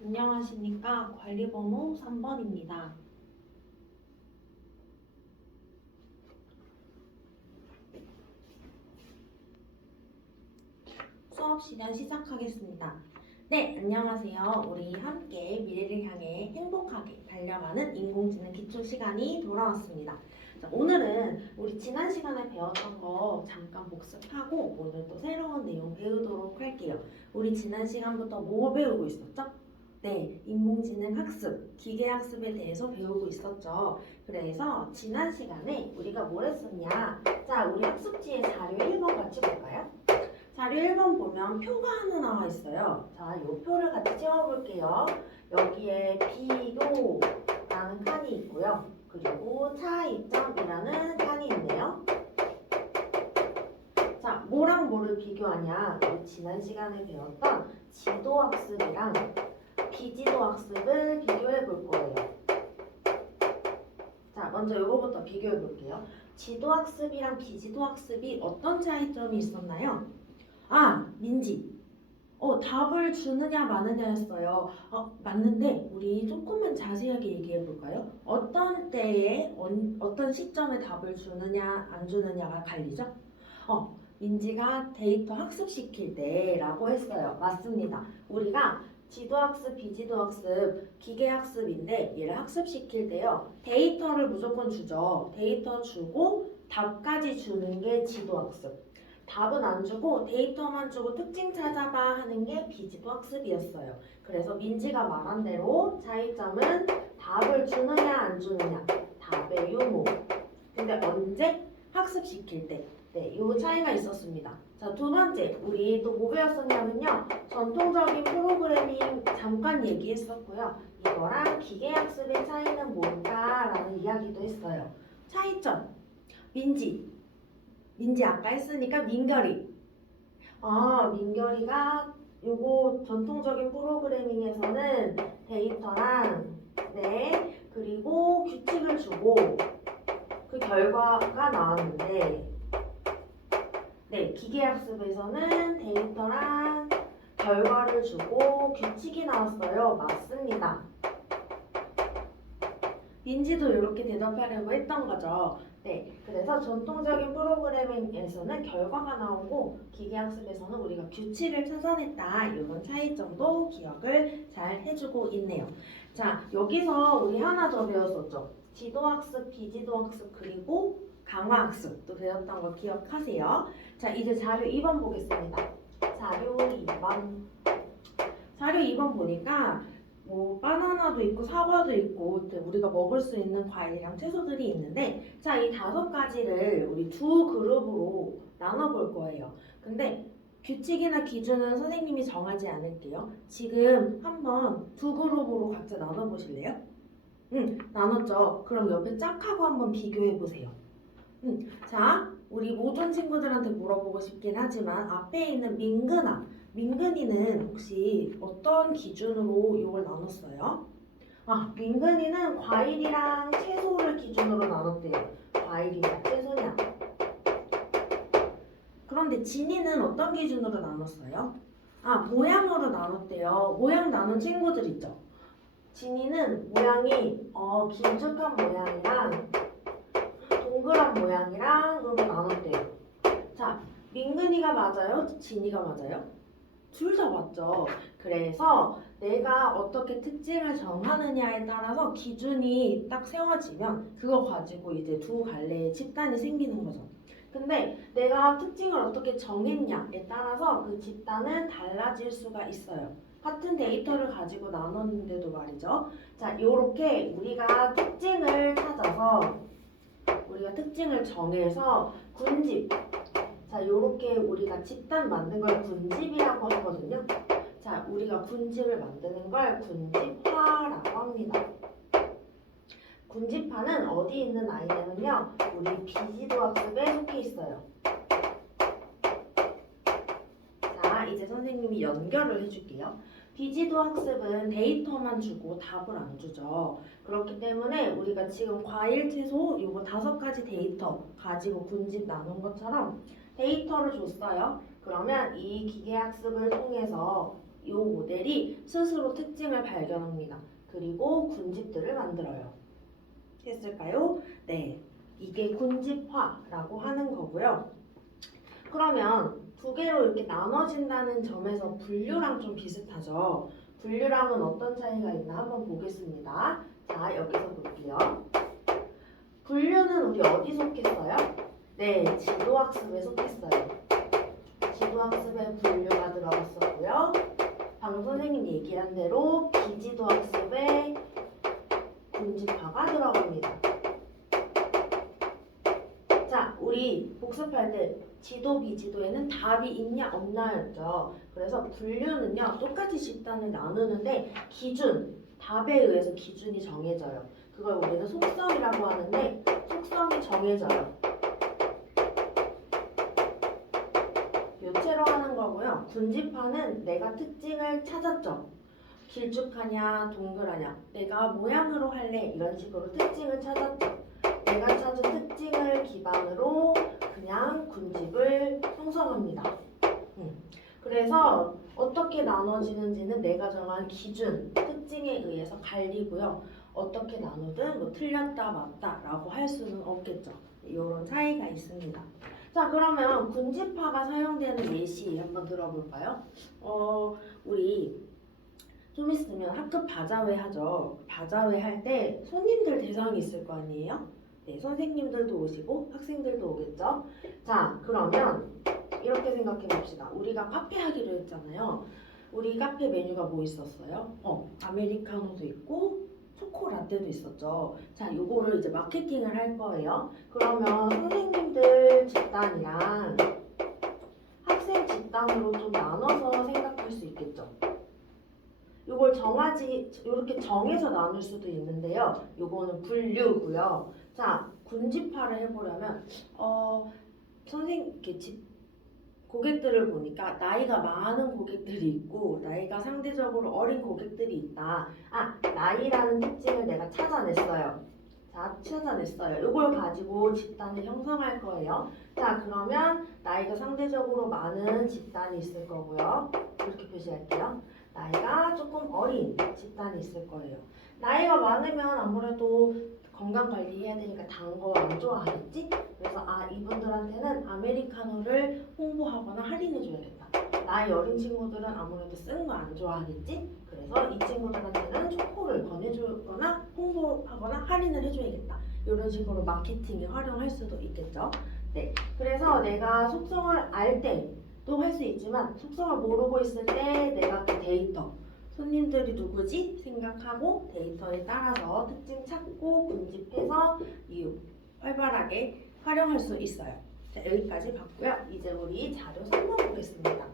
안녕하십니까. 관리번호 3번입니다. 수업 시간 시작하겠습니다. 네, 안녕하세요. 우리 함께 미래를 향해 행복하게 달려가는 인공지능 기초 시간이 돌아왔습니다. 자, 오늘은 우리 지난 시간에 배웠던 거 잠깐 복습하고 오늘 또 새로운 내용 배우도록 할게요. 우리 지난 시간부터 뭐 배우고 있었죠? 네, 인공지능 학습, 기계학습에 대해서 배우고 있었죠. 그래서 지난 시간에 우리가 뭘 했었냐? 자, 우리 학습지에 자료 1번 같이 볼까요? 자료 1번 보면 표가 하나 나와 있어요. 자, 이 표를 같이 채워볼게요. 여기에 비교라는 칸이 있고요. 그리고 차이점이라는 칸이 있네요. 자, 뭐랑 뭐를 비교하냐? 우리 지난 시간에 배웠던 지도학습이랑 비지도학습을 비교해 볼 거예요. 자, 먼저 이거부터 비교해 볼게요. 지도학습이랑 비지도학습이 어떤 차이점이 있었나요? 아, 민지. 답을 주느냐 마느냐였어요. 맞는데 우리 조금만 자세하게 얘기해 볼까요? 어떤 때에 어떤 시점에 답을 주느냐 안 주느냐가 갈리죠? 민지가 데이터 학습시킬 때라고 했어요. 맞습니다. 우리가 지도학습, 비지도학습, 기계학습인데 얘를 학습시킬 때요. 데이터를 무조건 주죠. 데이터 주고 답까지 주는 게 지도학습. 답은 안 주고 데이터만 주고 특징 찾아봐 하는 게 비지도 학습이었어요. 그래서 민지가 말한 대로 차이점은 답을 주느냐 안 주느냐, 답의 유무. 근데 언제? 학습시킬 때. 네, 이 차이가 있었습니다. 자, 두 번째, 우리 또 뭐 배웠었냐면요. 전통적인 프로그래밍 잠깐 얘기했었고요. 이거랑 기계학습의 차이는 뭘까라는 이야기도 했어요. 차이점, 민지 아까 했으니까 민결이. 민결이가 요거 전통적인 프로그래밍에서는 데이터랑 그리고 규칙을 주고 그 결과가 나왔는데 기계학습에서는 데이터랑 결과를 주고 규칙이 나왔어요. 맞습니다. 민지도 이렇게 대답하려고 했던 거죠. 네, 그래서 전통적인 프로그래밍에서는 결과가 나오고 기계학습에서는 우리가 규칙을 찾아냈다. 이런 차이점도 기억을 잘 해주고 있네요. 자, 여기서 우리 하나 더 배웠었죠. 지도학습, 비지도학습, 그리고 강화학습도 배웠던 거 기억하세요. 자, 이제 자료 2번 보겠습니다. 자료 2번. 자료 2번 보니까 뭐 바나나도 있고 사과도 있고 우리가 먹을 수 있는 과일이랑 채소들이 있는데 자, 이 5가지를 우리 두 그룹으로 나눠볼 거예요. 근데 규칙이나 기준은 선생님이 정하지 않을게요. 지금 한번 두 그룹으로 각자 나눠보실래요? 나눴죠. 그럼 옆에 짝하고 한번 비교해보세요. 자, 우리 모든 친구들한테 물어보고 싶긴 하지만 앞에 있는 민근이는 혹시 어떤 기준으로 이걸 나눴어요? 민근이는 과일이랑 채소를 기준으로 나눴대요. 과일이냐, 채소냐. 그런데 진이는 어떤 기준으로 나눴어요? 모양으로 나눴대요. 모양 나눈 친구들 있죠? 진이는 모양이 길쭉한 모양이랑 동그란 모양이랑으로 나눴대요. 자, 민근이가 맞아요? 진이가 맞아요? 둘 다 맞죠. 그래서 내가 어떻게 특징을 정하느냐에 따라서 기준이 딱 세워지면 그거 가지고 이제 두 갈래의 집단이 생기는 거죠. 근데 내가 특징을 어떻게 정했냐에 따라서 그 집단은 달라질 수가 있어요. 같은 데이터를 가지고 나눴는데도 말이죠. 자, 요렇게 우리가 특징을 정해서 군집. 자, 요렇게 우리가 집단 만든 걸 군집이라고 하거든요. 자, 우리가 군집을 만드는 걸 군집화라고 합니다. 군집화는 어디 있는 아이냐면요. 우리 비지도학습에 속해 있어요. 자, 이제 선생님이 연결을 해줄게요. 비지도학습은 데이터만 주고 답을 안 주죠. 그렇기 때문에 우리가 지금 과일, 채소 요거 5가지 데이터 가지고 군집 나눈 것처럼 데이터를 줬어요. 그러면 이 기계학습을 통해서 이 모델이 스스로 특징을 발견합니다. 그리고 군집들을 만들어요. 됐을까요? 네, 이게 군집화라고 하는 거고요. 그러면 두 개로 이렇게 나눠진다는 점에서 분류랑 좀 비슷하죠. 분류랑은 어떤 차이가 있나 한번 보겠습니다. 자, 여기서 볼게요. 분류는 우리 어디 속했어요? 네, 지도학습에 속했어요. 지도학습에 분류가 들어갔었고요. 방금 선생님 얘기한 대로 비지도학습에 군집화가 들어갑니다. 자, 우리 복습할 때 지도, 비지도에는 답이 있냐 없나였죠. 그래서 분류는요, 똑같이 집단을 나누는데 기준, 답에 의해서 기준이 정해져요. 그걸 우리는 속성이라고 하는데 속성이 정해져요. 요체로 하는 거고요. 군집화는 내가 특징을 찾았죠. 길쭉하냐, 동그라냐, 내가 모양으로 할래 이런 식으로 특징을 찾았죠. 내가 찾은 특징을 기반으로 그냥 군집을 형성합니다. 그래서 어떻게 나눠지는지는 내가 정한 기준, 특징에 의해서 갈리고요. 어떻게 나누든 뭐 틀렸다 맞다 라고 할 수는 없겠죠. 이런 차이가 있습니다. 자, 그러면 군집화가 사용되는 예시 한번 들어볼까요? 우리 좀 있으면 학급 바자회 하죠. 바자회 할 때 손님들 대상이 있을 거 아니에요? 네, 선생님들도 오시고 학생들도 오겠죠. 자, 그러면 이렇게 생각해 봅시다. 우리가 카페 하기로 했잖아요. 우리 카페 메뉴가 뭐 있었어요? 아메리카노도 있고 초코 라떼도 있었죠. 자, 요거를 이제 마케팅을 할 거예요. 그러면 선생님들 집단이랑 학생 집단으로 좀 나눠서 생각할 수 있겠죠. 요걸 이렇게 정해서 나눌 수도 있는데요. 요거는 분류고요. 자, 군집화를 해보려면 고객들을 보니까 나이가 많은 고객들이 있고 나이가 상대적으로 어린 고객들이 있다. 나이라는 특징을 내가 찾아냈어요. 자, 찾아냈어요. 이걸 가지고 집단을 형성할 거예요. 자, 그러면 나이가 상대적으로 많은 집단이 있을 거고요. 이렇게 표시할게요. 나이가 조금 어린 집단이 있을 거예요. 나이가 많으면 아무래도 건강관리 해야 되니까 단 거 안 좋아하겠지? 그래서 이분들한테는 아메리카노를 홍보하거나 할인해 줘야겠다. 나이 어린 친구들은 아무래도 쓴 거 안 좋아하겠지? 그래서 이 친구들한테는 초코를 권해주거나 홍보하거나 할인을 해줘야겠다. 이런 식으로 마케팅에 활용할 수도 있겠죠. 네, 그래서 내가 속성을 알 때도 할 수 있지만 속성을 모르고 있을 때 내가 그 데이터 손님들이 누구지 생각하고 데이터에 따라서 특징 찾고 군집해서 활발하게 활용할 수 있어요. 자, 여기까지 봤고요. 이제 우리 자료 3번 보겠습니다.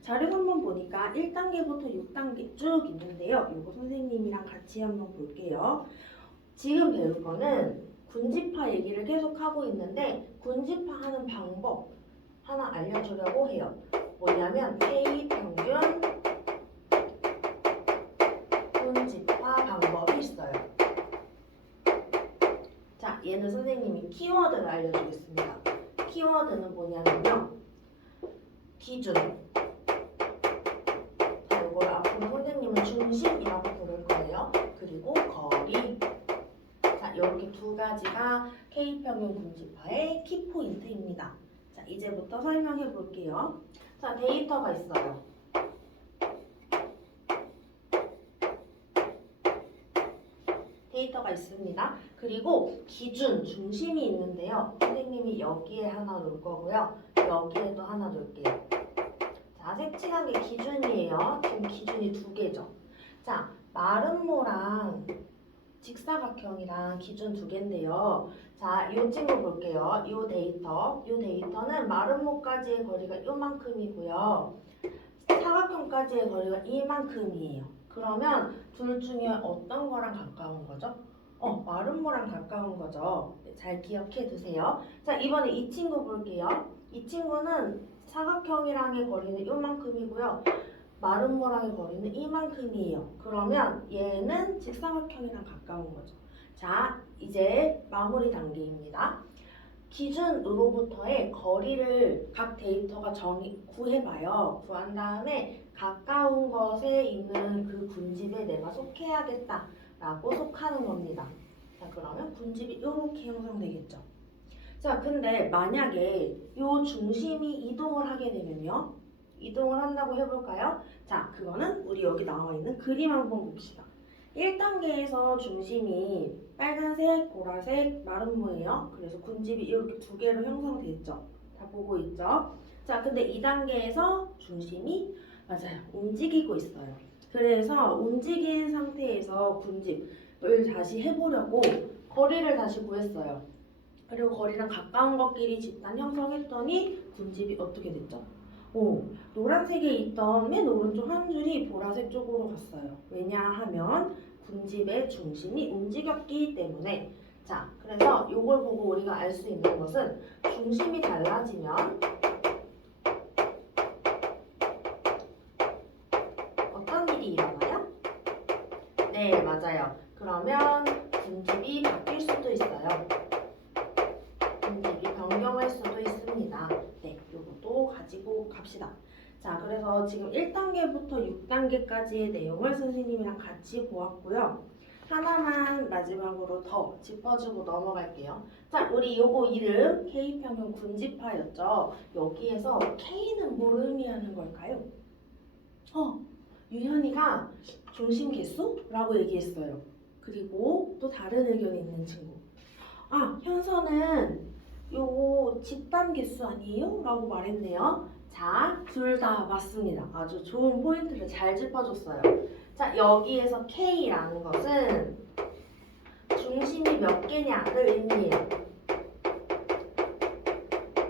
자료 3번 보니까 1단계부터 6단계 쭉 있는데요. 이거 선생님이랑 같이 한번 볼게요. 지금 배울 거는 군집화 얘기를 계속 하고 있는데 군집화하는 방법 하나 알려주려고 해요. 뭐냐면 K평균 군집화 방법이 있어요. 자, 얘는 선생님이 키워드를 알려주겠습니다. 키워드는 뭐냐면요. 기준. 자, 이걸 앞으로 선생님은 중심이라고 부를 거예요. 그리고 거리. 자, 이렇게 두 가지가 K평균 군집화의 키포인트입니다. 자, 이제부터 설명해 볼게요. 자, 데이터가 있어요. 데이터가 있습니다. 그리고 기준, 중심이 있는데요. 선생님이 여기에 하나 놓을 거고요. 여기에도 하나 놓을게요. 자, 색칠한 게 기준이에요. 지금 기준이 두 개죠. 자, 마름모랑 직사각형이랑 기준 두 개인데요. 자, 이 친구 볼게요. 이 데이터는 마름모까지의 거리가 요만큼이고요. 사각형까지의 거리가 이만큼이에요. 그러면 둘 중에 어떤 거랑 가까운 거죠? 마름모랑 가까운 거죠. 네, 잘 기억해 두세요. 자, 이번에 이 친구 볼게요. 이 친구는 사각형이랑의 거리는 요만큼이고요. 마름모랑의 거리는 이만큼이에요. 그러면 얘는 직사각형이랑 가까운 거죠. 자, 이제 마무리 단계입니다. 기준으로부터의 거리를 각 데이터가 구해봐요. 구한 다음에 가까운 것에 있는 그 군집에 내가 속해야겠다라고 속하는 겁니다. 자, 그러면 군집이 이렇게 형성되겠죠. 자, 근데 만약에 이 중심이 이동을 하게 되면요. 이동을 한다고 해볼까요? 자, 그거는 우리 여기 나와 있는 그림 한번 봅시다. 1단계에서 중심이 빨간색, 보라색, 마름모예요. 그래서 군집이 이렇게 두 개로 형성돼 있죠. 다 보고 있죠? 자, 근데 2단계에서 중심이 맞아요. 움직이고 있어요. 그래서 움직인 상태에서 군집을 다시 해보려고 거리를 다시 구했어요. 그리고 거리랑 가까운 것끼리 집단 형성했더니 군집이 어떻게 됐죠? 노란색에 있던 맨 오른쪽 한 줄이 보라색 쪽으로 갔어요. 왜냐하면 군집의 중심이 움직였기 때문에. 자, 그래서 이걸 보고 우리가 알 수 있는 것은 중심이 달라지면 어떤 일이 일어나요? 네, 맞아요. 그러면 군집이 바뀔 수도 있어요. 군집이 변경할 수도 있습니다. 네, 이것도 가지고 갑시다. 자, 그래서 지금 1단계부터 6단계까지의 내용을 선생님이랑 같이 보았고요. 하나만 마지막으로 더 짚어주고 넘어갈게요. 자, 우리 요거 이름 K평형 군집화였죠. 여기에서 K는 뭘 의미하는 걸까요? 유현이가 중심 개수라고 얘기했어요. 그리고 또 다른 의견이 있는 친구. 현서는 요거 집단 개수 아니에요? 라고 말했네요. 자, 둘 다 맞습니다. 아주 좋은 포인트를 잘 짚어줬어요. 자, 여기에서 K라는 것은 중심이 몇 개냐를 의미해요.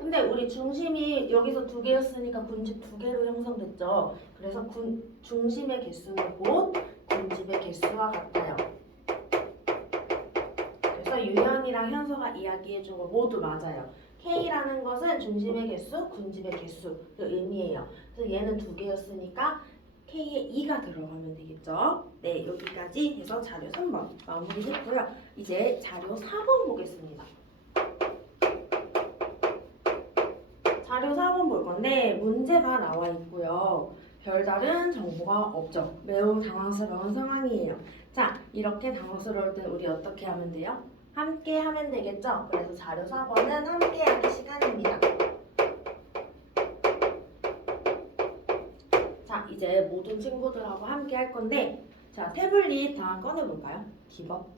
근데 우리 중심이 여기서 두 개였으니까 군집 두 개로 형성됐죠. 그래서 중심의 개수는 곧 군집의 개수와 같아요. 그래서 유현이랑 현서가 이야기해준 거 모두 맞아요. K라는 것은 중심의 개수, 군집의 개수를 의미해요. 그래서 얘는 두 개였으니까 K에 2가 들어가면 되겠죠. 네, 여기까지 해서 자료 3번 마무리했고요. 이제 자료 4번 보겠습니다. 자료 4번 볼 건데 문제가 나와 있고요. 별다른 정보가 없죠. 매우 당황스러운 상황이에요. 자, 이렇게 당황스러울 땐 우리 어떻게 하면 돼요? 함께 하면 되겠죠? 그래서 자료 4번은 함께 하기 시간입니다. 자, 이제 모든 친구들하고 함께 할 건데 자, 태블릿 다 꺼내볼까요? 기법.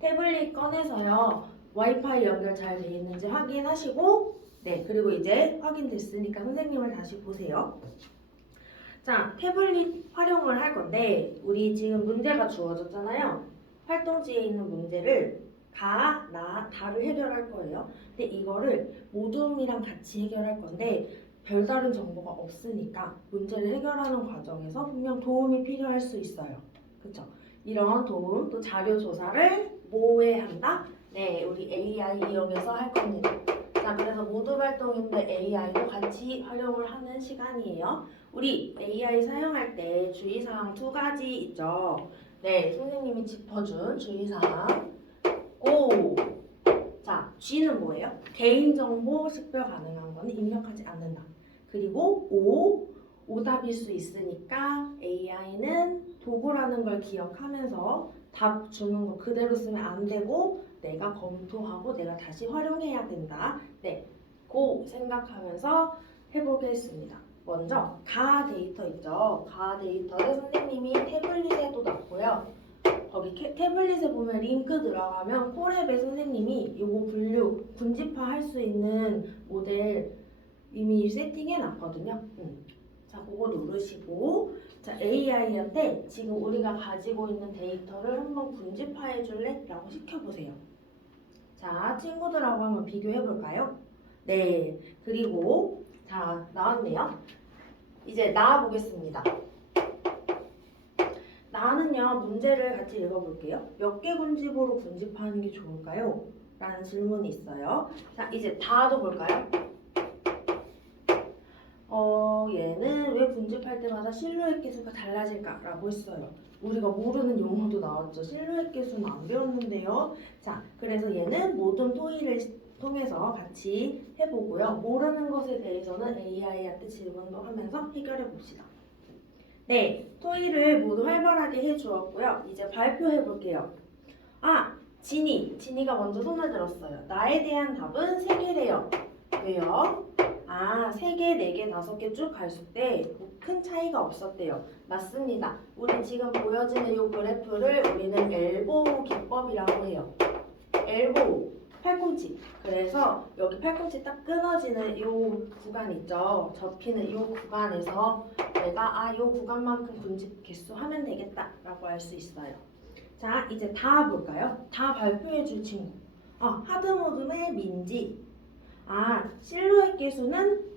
태블릿 꺼내서요. 와이파이 연결 잘 되어 있는지 확인하시고 네, 그리고 이제 확인됐으니까 선생님을 다시 보세요. 자, 태블릿 활용을 할 건데 우리 지금 문제가 주어졌잖아요. 활동지에 있는 문제를 가, 나, 다를 해결할 거예요. 근데 이거를 모둠이랑 같이 해결할 건데 별다른 정보가 없으니까 문제를 해결하는 과정에서 분명 도움이 필요할 수 있어요. 그쵸? 이런 도움, 또 자료 조사를 뭐에 한다? 네, 우리 AI 이용해서 할 겁니다. 자, 그래서 모둠 활동인데 AI도 같이 활용을 하는 시간이에요. 우리 AI 사용할 때 주의사항 2가지 있죠. 네, 선생님이 짚어준 주의사항. 고! 자, G는 뭐예요? 개인정보 식별 가능한 거는 입력하지 않는다. 그리고 O, 오답일 수 있으니까 AI는 도구라는 걸 기억하면서 답 주는 거 그대로 쓰면 안 되고 내가 검토하고 내가 다시 활용해야 된다. 네, 고 생각하면서 해보겠습니다. 먼저 가 데이터 있죠. 가 데이터를 선생님이 태블릿에도 놨고요. 거기 태블릿에 보면 링크 들어가면 콜앱에 선생님이 요거 분류, 군집화 할 수 있는 모델 이미 세팅해 놨거든요. 자, 그거 누르시고 자, AI한테 지금 우리가 가지고 있는 데이터를 한번 군집화해 줄래? 라고 시켜보세요. 자, 친구들하고 한번 비교해 볼까요? 네, 그리고 자, 나왔네요. 이제 나와 보겠습니다. 나는요, 문제를 같이 읽어볼게요. 몇 개 군집으로 군집하는 게 좋을까요? 라는 질문이 있어요. 자, 이제 다도 볼까요? 얘는 왜 군집할 때마다 실루엣 개수가 달라질까? 라고 했어요. 우리가 모르는 용어도 나왔죠. 실루엣 개수는 안 배웠는데요. 자, 그래서 얘는 모든 토의를 통해서 같이 해보고요. 모르는 것에 대해서는 AI한테 질문도 하면서 해결해 봅시다. 네, 토의를 모두 활발하게 해주었고요. 이제 발표해 볼게요. 지니가 먼저 손을 들었어요. 나에 대한 답은 3개래요. 왜요? 3개, 4개, 5개 쭉 갔을 때 큰 차이가 없었대요. 맞습니다. 우리 지금 보여지는 이 그래프를 우리는 엘보우 기법이라고 해요. 엘보우, 팔꿈치. 그래서 여기 팔꿈치 딱 끊어지는 이 구간 있죠. 접히는 이 구간에서 내가 이 구간만큼 군집 개수 하면 되겠다라고 할 수 있어요. 자, 이제 다 볼까요? 다 발표해 줄 친구. 하드모듬의 민지. 실루엣 개수는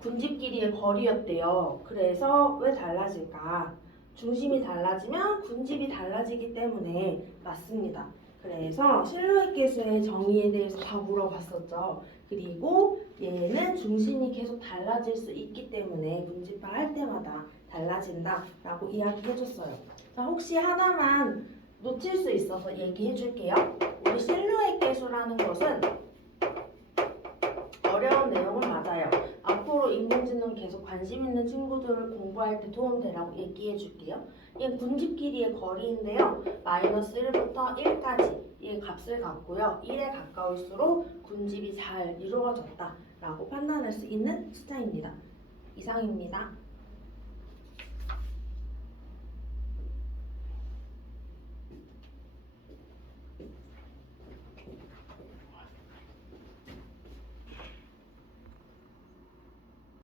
군집 길이의 거리였대요. 그래서 왜 달라질까? 중심이 달라지면 군집이 달라지기 때문에 맞습니다. 그래서 실루엣 개수의 정의에 대해서 다 물어봤었죠. 그리고 얘는 중심이 계속 달라질 수 있기 때문에 군집화 할 때마다 달라진다라고 이야기해줬어요. 자, 혹시 하나만 놓칠 수 있어서 얘기해줄게요. 우리 실루엣 개수라는 것은 어려운 내용은 맞아요. 앞으로 인공지능 계속 관심 있는 친구들을 공부할 때 도움되라고 얘기해 줄게요. 이게 군집 길이의 거리인데요. -1부터 1까지 이 값을 갖고요. 1에 가까울수록 군집이 잘 이루어졌다라고 판단할 수 있는 숫자입니다. 이상입니다.